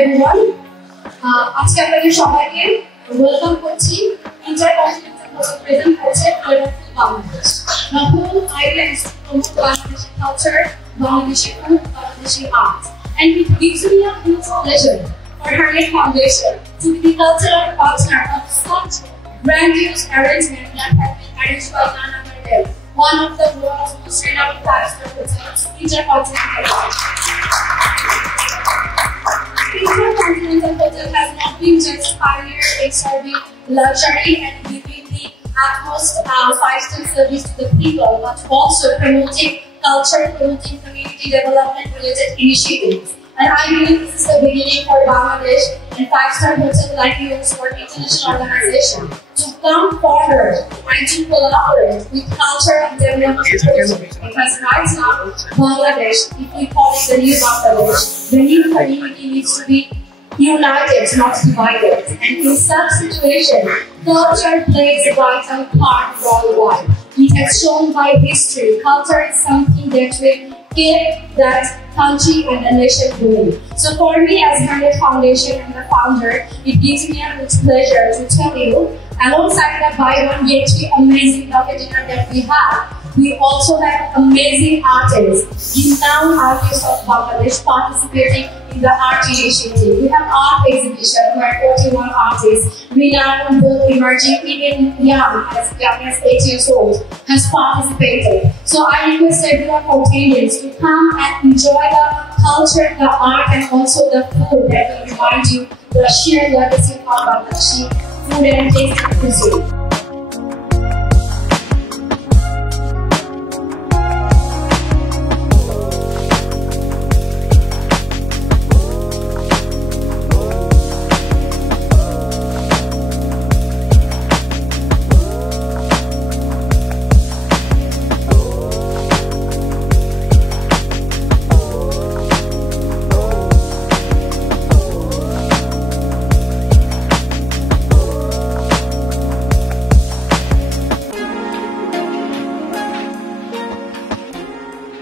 everyone. আজকে আপনাদের সবাইকে ওয়েলকাম করছি ইন্টারকন্টিনেন্টাল প্রজেক্ট প্রেজেন্ট করছে কালারফুল Bangladesh. The whole idea is to promote Bangladeshi culture, Bangladeshi food, Bangladeshi art. And it gives me a huge pleasure for Harriet Foundation to be the cultural partner of such grandiose arrangement that has been arranged by none other than one of the world's most renowned five-star hotels, Intercontinental. Intercontinental Hotel has not been just pioneer in serving luxury and giving the utmost five-star service to the people, but also promoting culture, promoting community development related initiatives. And I believe this is the beginning for Bangladesh and five-star hotel like yours for international organization to come forward and to collaborate with culture and development projects. Because right now, Bangladesh, if we call it the new Bangladesh, the new community needs to be united, not divided. And in such situation, culture plays a vital part worldwide. It has shown by history, culture is something that will keep that country and the nation going. So for me as Harriet Foundation and the founder, it gives me a huge pleasure to tell you, alongside the buy one get three amazing buffet dinner that we have, we also have amazing artists, renowned artists of Bangladesh participating in the art initiative. We have art exhibition where 41 artists, renowned, both emerging, even young as 8 years old, has participated. So I request everyone for attendance to come and enjoy the culture, the art, and also the food that will remind you the shared legacy of Bangladeshi food and taste and cuisine.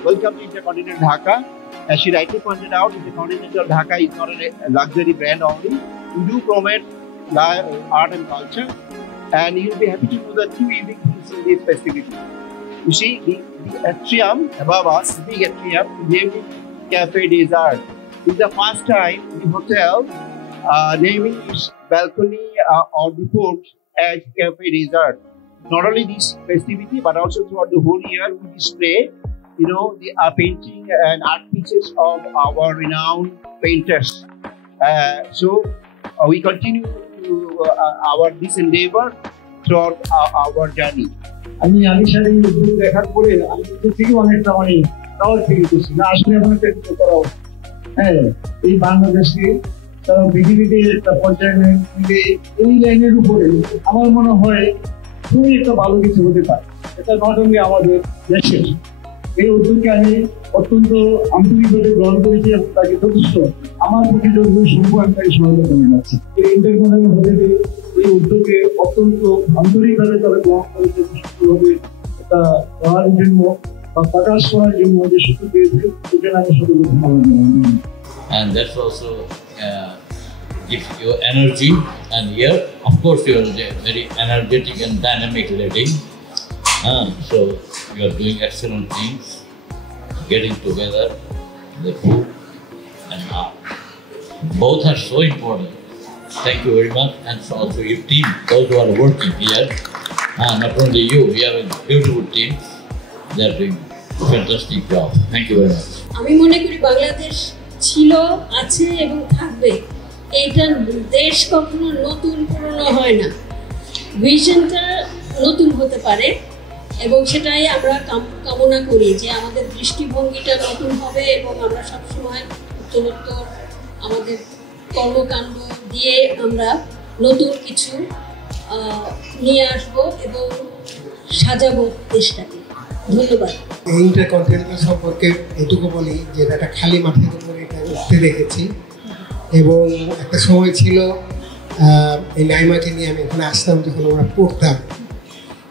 Welcome to Intercontinental Dhaka. As she rightly pointed out, Intercontinental Dhaka is not a luxury brand only. We do promote art and culture, and you'll be happy to know the two unique things in this festivity. You see, the atrium above us, the big atrium, naming Cafe Desert. It's the first time the hotel naming its balcony or the porch as Cafe Desert. Not only this festivity, but also throughout the whole year, we display the painting and art pieces of our renowned painters. So we continue to this endeavor throughout our journey. আমি আলিশারি উদ্যোগ দেখার পরে আমি কিন্তু ঠিকই অনেকটা proud feel করছি না আসলে আমাকে একটু করা হ্যাঁ এই বাংলাদেশে তারা পৃথিবীতে একটা পর্যায়ে নিয়ে এই লাইনের উপরে আমার মনে হয় খুবই একটা ভালো কিছু হতে পারে। এটা নট অনলি আমাদের দেশের এই উদ্যোগকে আমি অত্যন্ত আন্তরিকভাবে গ্রহণ করেছি এবং তাকে যথেষ্ট আমার প্রতি সম্পর্ক আমি তাকে সহায়তা করে যাচ্ছি। এই ইন্টারকন্টিনেন্টাল হোটেলে এই উদ্যোগে অত্যন্ত আন্তরিকভাবে তারা গ্রহণ করেছে, সুন্দরভাবে এটা করার জন্য বা প্রকাশ করার জন্য যে সুযোগ দিয়েছে সেজন্য আমি সকলকে ধন্যবাদ জানাই। And that's also gives you energy, and here of course you are a very energetic and dynamic lady. So you are doing excellent things, getting together the food and art. Both are so important. Thank you very much, and also your team, those who are working here. Not only you, we have a beautiful team. They are doing fantastic job. Thank you very much. আমি মনে করি বাংলাদেশ ছিল, আছে এবং থাকবে। এইটা দেশ কখনো নতুন পুরনো হয় না, ভিশনটা নতুন হতে পারে এবং সেটাই আমরা কামনা করি যে আমাদের দৃষ্টিভঙ্গিটা নতুন হবে এবং আমরা সবসময় উত্তরোত্তর আমাদের কর্মকাণ্ড দিয়ে আমরা নতুন কিছু নিয়ে আসবো এবং সাজাবো দেশটাকে। ধন্যবাদ। ইন্টারকন্টিনেন্টাল সম্পর্কে এটুকু বলি যে একটা খালি মাঠের উপরে এটা উঠতে দেখেছি এবং একটা সময় ছিল এই নাইমাকে নিয়ে আমি এখানে আসতাম যখন আমরা পড়তাম,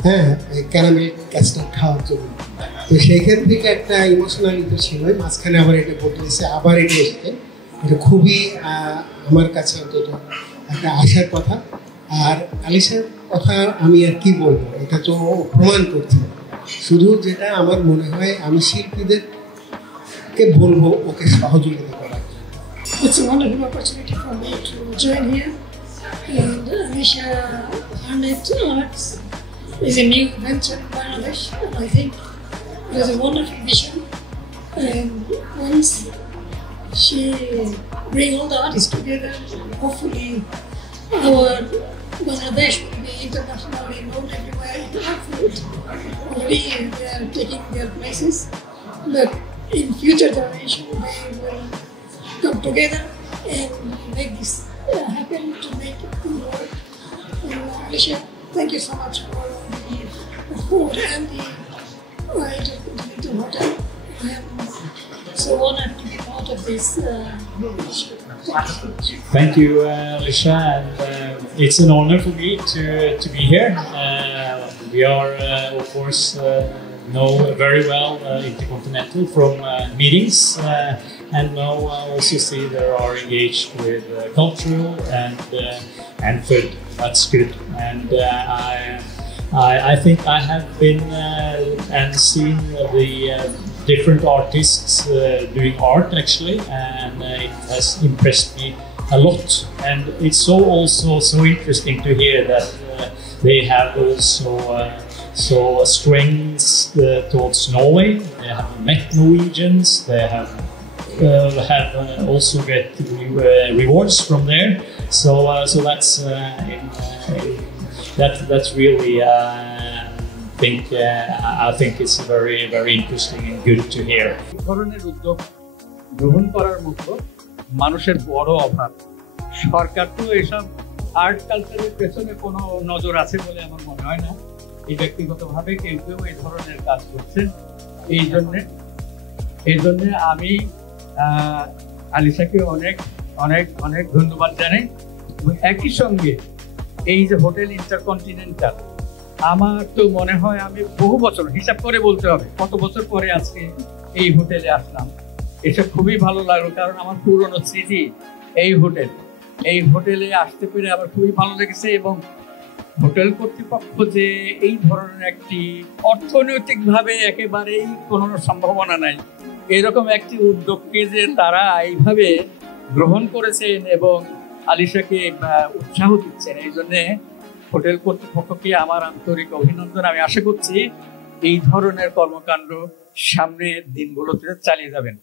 হ্যাঁ, ক্যারামেল কাস্টার্ড খাওয়ার জন্য। তো সেই ক্ষেত্রে একটা ইমোশনালি তো ছিল, মাঝখানে আবার এটা বদলেছে, আবার এটা এসছে। এটা খুবই আমার কাছে অন্তত একটা আশার কথা। আর আলিশার কথা আমি আর কি বলবো, এটা তো প্রমাণ করছে। শুধু যেটা আমার মনে হয় আমি শিল্পীদেরকে বলবো ওকে সহযোগিতা করার। It's a wonderful opportunity for me to join here. And Alisha Arnett Arts is a new venture in Bangladesh. And I think it is a wonderful vision. And once she brings all the artists together, hopefully our Bangladesh will be internationally known everywhere in art field. Already they are taking their places, but in future generation they will come together and make this happen to make it good work. Alicia, thank you so much for the food and the Intercontinental Hotel. I am so honored to be part of this initiative. Thank you, Alicia, and it's an honor for me to be here. We are, of course, know very well Intercontinental from meetings, and now also see they are engaged with cultural and food. That's good, and I think I have been and seen the different artists doing art actually, and it has impressed me a lot. And it's also so interesting to hear that they have so strengths towards Norway. They have met Norwegians. They have also get rewards from there. So that's really. I think it's very, very interesting and good to hear. ধরনের উদ্যোগ গ্রহণ করার মতো মানুষের বড় অভাব। সরকার তো এসব আর্ট কালচারের পেছনে কোনো নজর আছে বলে আমার মনে হয় না। এই ব্যক্তিগতভাবে কেউ কেউ এই ধরনের কাজ করছেন। এই জন্যে আমি আলিশাকে অনেক অনেক অনেক ধন্যবাদ জানাই। একই সঙ্গে এই যে হোটেল ইন্টারকন্টিনেন্টাল, আমার তো মনে হয় আমি বহু বছর হিসাব করে বলতে হবে কত বছর পরে আজকে এই হোটেলে আসলাম। এসে খুবই ভালো লাগলো, কারণ আমার পুরনো স্মৃতি এই হোটেলে আসতে পেরে আমার খুবই ভালো লেগেছে। এবং হোটেল কর্তৃপক্ষ যে এই ধরনের একটি অর্থনৈতিকভাবে একেবারেই কোনো সম্ভাবনা নাই এরকম একটি উদ্যোগকে যে তারা এইভাবে গ্রহণ করেছেন এবং আলিশাকে উৎসাহ দিচ্ছেন, এই জন্যে হোটেল কর্তৃপক্ষকে আমার আন্তরিক অভিনন্দন। আমি আশা করছি এই ধরনের কর্মকাণ্ড সামনের দিনগুলোতে চালিয়ে যাবেন।